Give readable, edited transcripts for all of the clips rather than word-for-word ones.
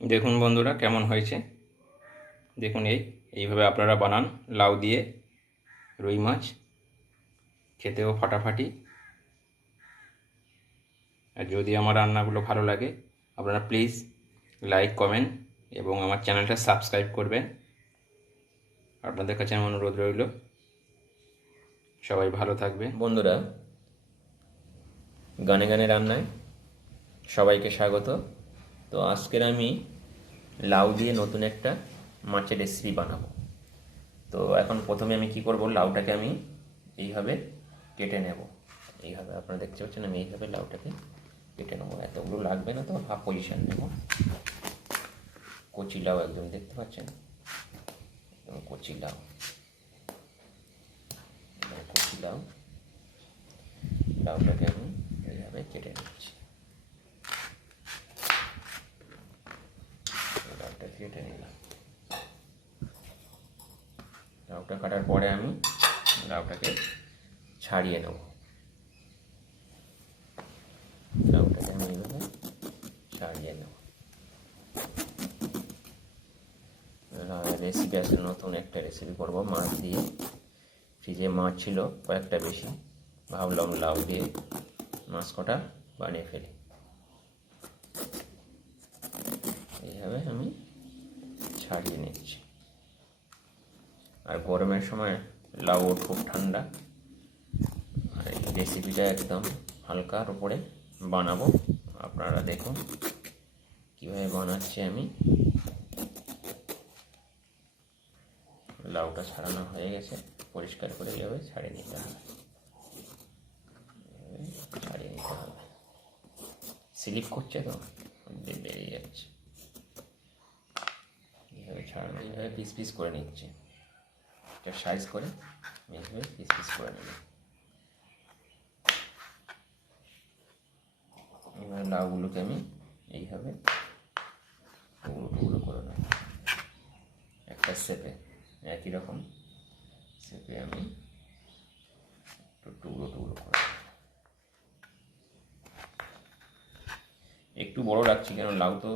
দেখুন বন্ধুরা কেমন হয়েছে। দেখুন এইভাবে আপনারা বানান লাউ দিয়ে রুই মাছ, খেতেও ফাটাফাটি। আর যদি আমার রান্নাগুলো ভালো লাগে আপনারা প্লিজ লাইক কমেন্ট এবং আমার চ্যানেলটা সাবস্ক্রাইব করবেন। আপনাদের কাছে আমার অনুরোধ রইল। সবাই ভালো থাকবে। বন্ধুরা, গানে গানে রান্নায় সবাইকে স্বাগত। তো আজকের আমি লাউ দিয়ে নতুন একটা মাছের রেসিপি বানাবো। তো এখন প্রথমে আমি কি করব, লাউটাকে আমি এইভাবে কেটে নেব। এইভাবে আপনারা দেখতে পাচ্ছেন, আমি এইভাবে লাউটাকে কেটে নেবো। এতগুলো লাগবে না, তো হাফ পজিশন নেব। কচি লাউ একদম দেখতে পাচ্ছেন, কচি লাউ, কচি লাউ। লাউটাকে আমি এইভাবে কেটে নিচ্ছি। লাউটা কেটে নিলাম। লাউটা কাটার পরে আমি লাউটাকে ছাড়িয়ে নেব। লাউটাকে আমি এইভাবে ছাড়িয়ে নেব। রেসিপি আছে, নতুন একটা রেসিপি করবো মাছ দিয়ে। ফ্রিজে মাছ ছিল কয়েকটা বেশি, ভাবলাম লাউ দিয়ে মাছ কটা বানিয়ে ফেলি। এইভাবে আমি ছাড়িয়ে নিচ্ছি। আর গরমের সময় লাউ খুব ঠান্ডা, আর এই রেসিপিটা একদম হালকার উপরে বানাবো। আপনারা দেখুন কীভাবে বানাচ্ছি আমি। লাউটা ছাড়ানো হয়ে গেছে, পরিষ্কার করে এইভাবে ছাড়িয়ে নিতে হবে। ছাড়িয়ে নিতে হবে, স্লিপ করছে তো বেরিয়ে যাচ্ছে। এইভাবে ছাড়ানো, এইভাবে পিস পিস করে নিচ্ছে। একটা সাইজ করে এইভাবে পিস পিস করে নেব। এবার লাউগুলোকে আমি এইভাবে টুকরো টুকরো করে নেব। একটা শেপে, একই রকম শেপে আমি টুকরো টুকরো করে। একটু বড় রাখছি, কেন লাউ তো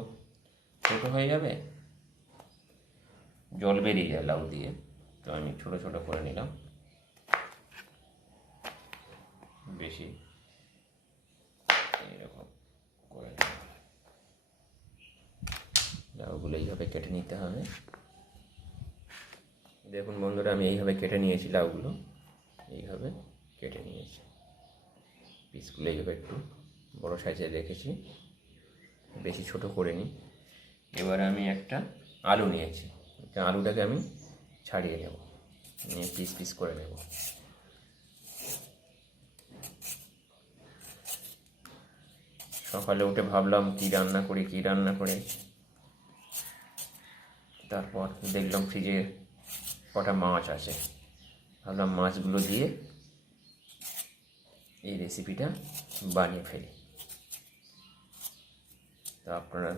ছোটো হয়ে যাবে, জল বেরিয়ে যায় লাউ দিয়ে। তো আমি ছোটো ছোটো করে নিলাম, বেশি এইরকম করে লাউগুলো এইভাবে কেটে নিতে হবে। দেখুন বন্ধুরা, আমি এইভাবে কেটে নিয়েছি লাউগুলো, এইভাবে কেটে নিয়েছি। পিসগুলো এইভাবে একটু বড়ো সাইজে রেখেছি, বেশি ছোট করিনি। এবার আমি একটা আলু নিয়েছি, আলুটাকে আমি ছাড়িয়ে নেব, নিয়ে পিস পিস করে নেব। সকালে উঠে ভাবলাম কী রান্না করি। তারপর দেখলাম ফ্রিজে কটা মাছ আছে, ভাবলাম মাছগুলো দিয়ে এই রেসিপিটা বানিয়ে ফেলি। তো আপনারা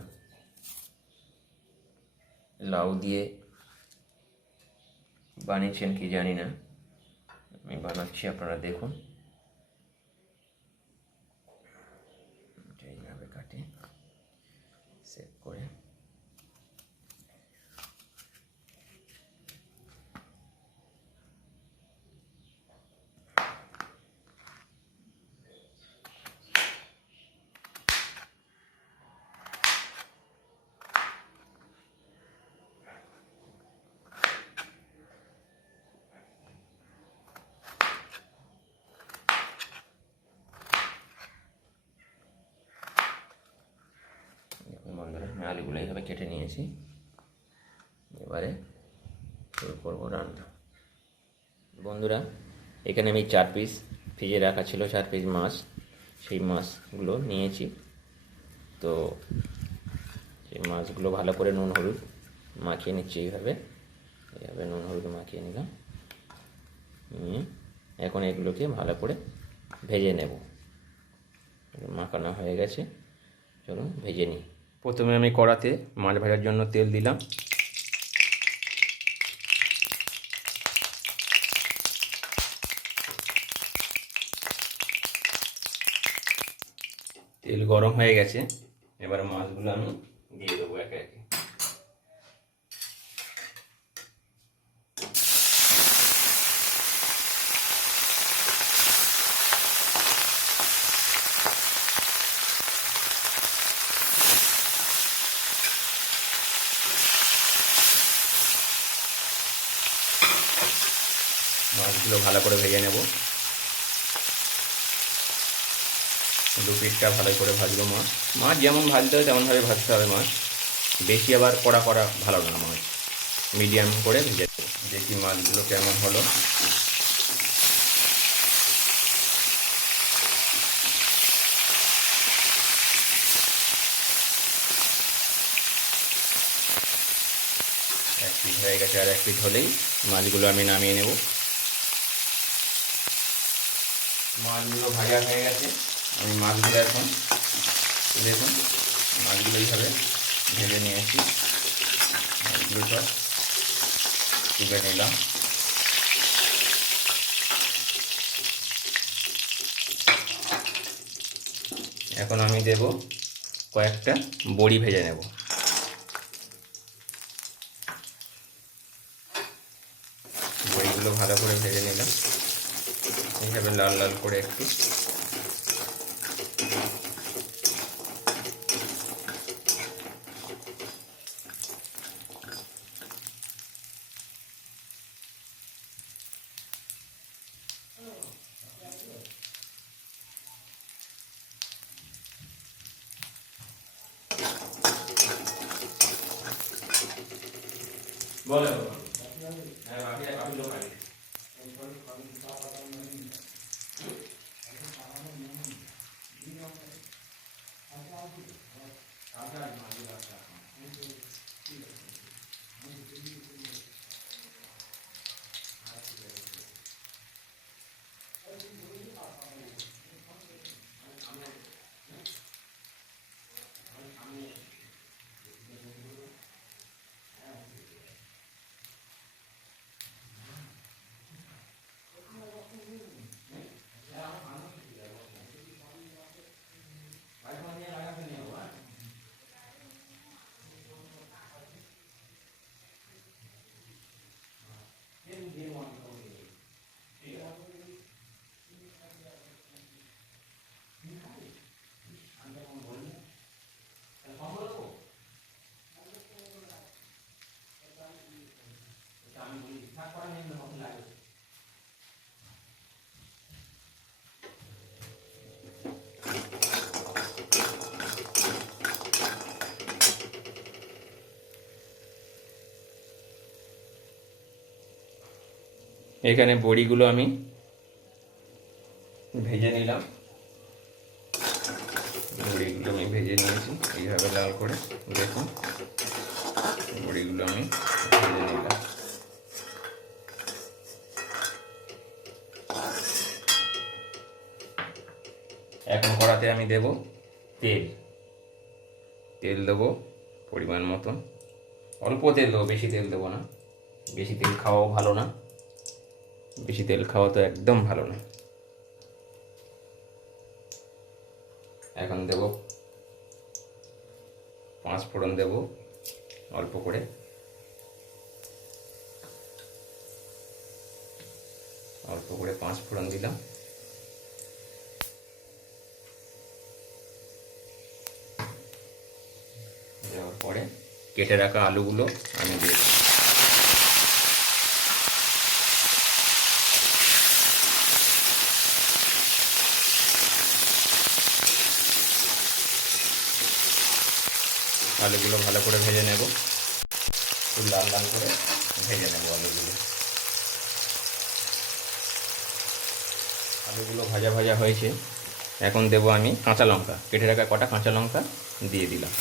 লাউ দিয়ে বানিয়েছেন কি জানি না, আমি বানাচ্ছি, আপনারা দেখুন। এইভাবে কাটে সেভ করে আলুগুলো এইভাবে কেটে নিয়েছি। এবারে শুরু করবো রান্না। বন্ধুরা, এখানে আমি 4 পিস ফ্রিজে রাখা ছিল, 4 পিস মাছ, সেই মাছগুলো নিয়েছি। তো সেই মাছগুলো ভালো করে নুন হলুদ মাখিয়ে নিচ্ছি। এইভাবে নুন হলুদ মাখিয়ে নিলাম, নিয়ে এখন এগুলোকে ভালো করে ভেজে নেব। মাখানো হয়ে গেছে, চলুন ভেজে নিই। প্রথমে আমি কড়াতে মাছ ভাজার জন্য তেল দিলাম। তেল গরম হয়ে গেছে, এবার মাছগুলো আমি দিয়ে দেবো একে একে। মাছগুলো ভালো করে ভেজে নেব। দু পিঠটা ভালো করে ভাজবো। মাছ যেমন ভাজতে হয় তেমনভাবে ভাজতে হবে। মাছ বেশি আবার কড়া করা ভালো না, মাছ মিডিয়াম করে ভেজে দেবো। দেখি মাছগুলো কেমন হলো। এক পিঠ হয়ে গেছে, আর এক পিঠ হলেই মাছগুলো আমি নামিয়ে নেব। মাছগুলো ভাজা হয়ে গেছে, আমি মাছগুলো এখন দেখুন মাছগুলো এইভাবে ভেজে নিয়েছি। মাছগুলো সব তুলে নিলাম। এখন আমি দেব কয়েকটা বড়ি ভেজে নেব। বড়িগুলো ভালো করে ভেজে নিলাম এইভাবে লাল লাল করে একটু। বলে এখানে বড়িগুলো আমি ভেজে নিলাম। বড়িগুলো আমি ভেজে নিয়েছি এইভাবে লাল করে। দেখুন বড়িগুলো আমি ভেজে নিলাম। এখন কড়াতে আমি দেব তেল। তেল দেবো পরিমাণ মতন, অল্প তেল দেবো, বেশি তেল দেবো না। বেশি তেল খাওয়াও ভালো না, বেশি তেল খাওয়া তো একদম ভালো না। এখন দেব 5 ফোড়ন দেব অল্প করে। অল্প করে 5 ফোড়ন দিলাম। দেওয়ার পরে কেটে রাখা আলুগুলো আমি দিয়ে দেব। আলুগুলো ভালো করে ভেজে নেব, একটু লাল লাল করে ভেজে নেব আলুগুলো। আলুগুলো ভাজা ভাজা হয়েছে। এখন দেব আমি কাঁচা লঙ্কা, কেটে রাখা কটা কাঁচা লঙ্কা দিয়ে দিলাম।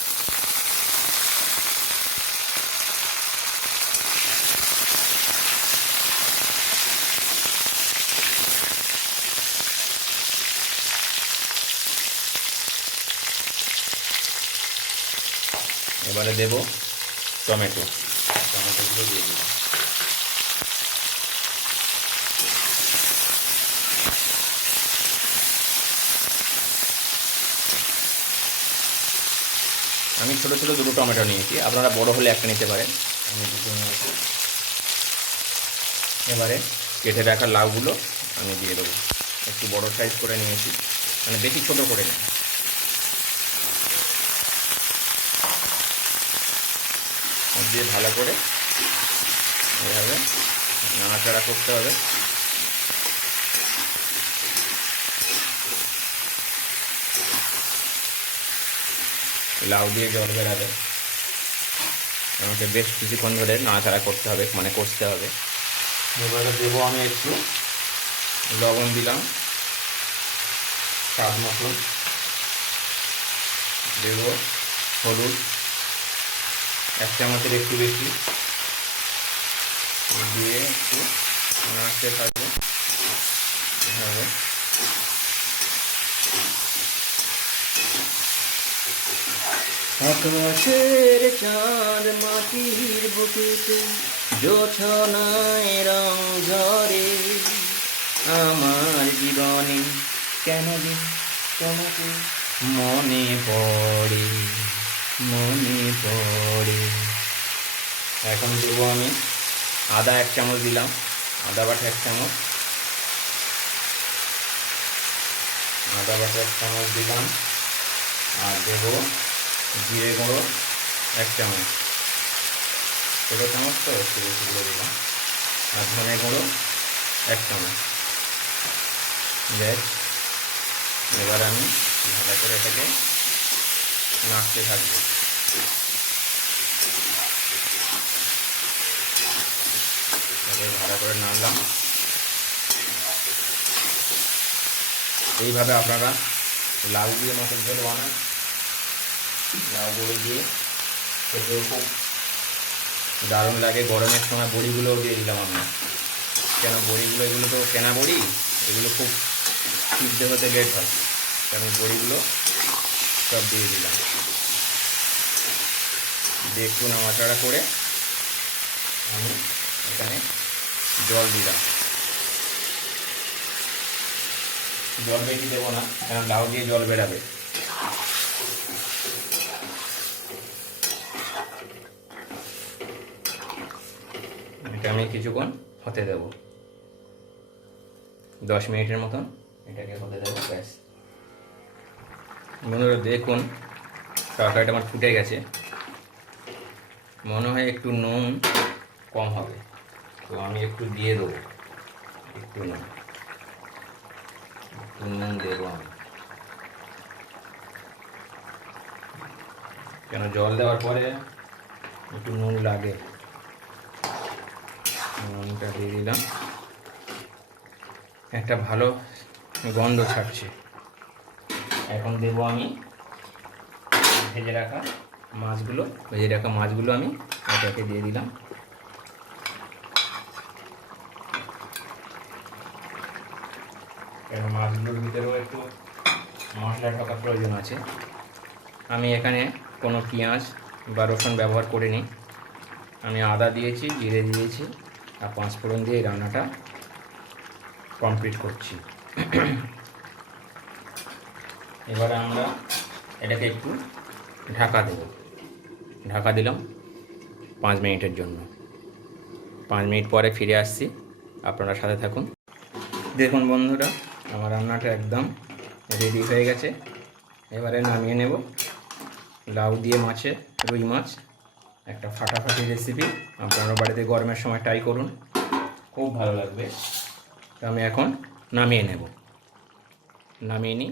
এবারে দেব টমেটো, টমেটোগুলো দিয়ে দিলাম। আমি ছোটো ছোটো দুটো টমেটো নিয়েছি, আপনারা বড় হলে একটা নিতে পারেন। আমি দুটো নিয়েছি। এবারে কেটে রাখা লাউগুলো আমি দিয়ে দেবো। একটু বড় সাইজ করে নিয়েছি, মানে বেশি ছোটো করে নিই। দিয়ে ভালো করে এভাবে নাড়াচাড়া করতে হবে। লাউ দিয়ে জল বেরাবে। আমাকে বেশ কিছুক্ষণ ধরে নাড়াচাড়া করতে হবে, মানে কষতে হবে। এবারে দেবো আমি একটু লবণ, দিলাম স্বাদ মতন, দেব হলুদ 1 চামচের একটু বেশি, দিয়ে একটু নাড়তে থাকবো এভাবে। আকাশের চাঁদ মাটির বুকেতে জোছনায় রং ঝরে, আমার জীবনে কেন যে তোমাকে মনে পড়ে, মনে পড়ে। এখন দেবো আমি আদা 1 চামচ দিলাম, আদা বাটা 1 চামচ, আদা বাটা 1 চামচ দিলাম। আর দেবো জিরে গুঁড়ো 1 চামচ, ছোটো চামচ তো একটু বেশি করে দিলাম। আর ধনে গুঁড়ো 1 চামচ। ব্যাস, এবার আমি ভালো করে এটাকে নাড়তে থাকবো। ভালো করে নাড়লাম। এইভাবে আপনারা লাউ দিয়ে মাছের ঝোল বানান। লাউ বড়ি দিয়ে খেতেও খুব দারুণ লাগে। গরমের সময় বড়িগুলোও দিয়ে দিলাম আমি, কেন বড়িগুলো, এগুলো তো কেনা বড়ি, এগুলো খুব সিদ্ধ হতে লেট হয়, কেন বড়িগুলো সব দিয়ে দিলাম। দিয়ে একটু নাড়াচাড়া করে আমি এখানে জল দিলাম। জল বেশি দেবো না, কারণ লাউ দিয়ে জল বেরাবে। এটা আমি কিছুক্ষণ হতে দেব, 10 মিনিটের মতন এটাকে হতে দেবো। ব্যাস বন্ধুরা, দেখুন তরকারিটা আমার ফুটে গেছে। মনে হয় একটু নুন কম হবে, তো আমি একটু দিয়ে দেবো, একটু নুন দেবো আমি, কেন জল দেওয়ার পরে একটু নুন লাগে। নুনটা দিয়ে দিলাম, একটা ভালো গন্ধ ছাড়ছে। এখন দেবো আমি ভেজে রাখা মাছগুলো আমি এটাকে দিয়ে দিলাম। কারণ মাছগুলোর ভিতরেও একটু মশলা ঢোকার প্রয়োজন আছে। আমি এখানে কোনো পেঁয়াজ বা রসুন ব্যবহার করিনি, আমি আদা দিয়েছি, জিরে দিয়েছি আর 5 ফোড়ন দিয়ে এই রান্নাটা কমপ্লিট করছি। এবারে আমরা এটাকে একটু ঢাকা দিলাম 5 মিনিটের জন্য। 5 মিনিট পরে ফিরে আসছি, আপনারা সাথে থাকুন। দেখুন বন্ধুরা, আমার রান্নাটা একদম রেডি হয়ে গেছে। এবারে নামিয়ে নেব। লাউ দিয়ে মাছে রুই মাছ, একটা ফাটাফাটি রেসিপি। আপনারা বাড়িতে গরমের সময় ট্রাই করুন, খুব ভালো লাগবে। তো আমি এখন নামিয়ে নিই।